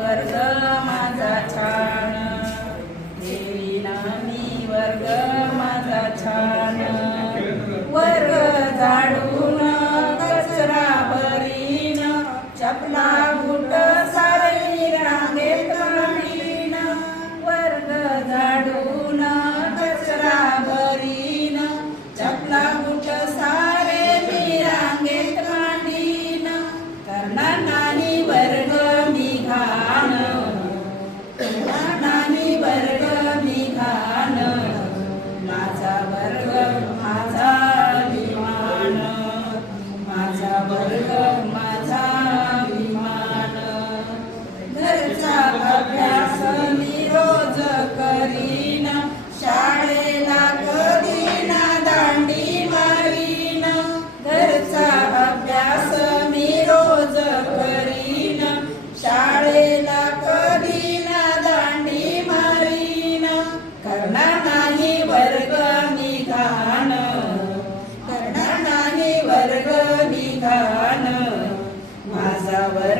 वर्ग माझा छान, देवीना मी वर्ग माझा छान. वर्ग झाडून कचरा भरीन, चपला बूट सारे रांगेत मांडीन. वर्ग झाडून कचरा भरीन, चपला बूट सारे मी रांगेत मांडीन. करणार नाही वर्ग मी घाण, करणार नाही वर्ग मी घाण. माझा वर्ग माझा अभिमान, माझा वर्ग माझा अभिमान. घरचा अभ्यास मी रोज करीन, शाळेला कधी ना दांडी मारीन. घरचा अभ्यास मी रोज करीन, शाळेला कधी ना दांडी मारीन. करणार नाही वर्ग मी घाण, करणार नाही वर्ग मी घाण. माझा वर्ग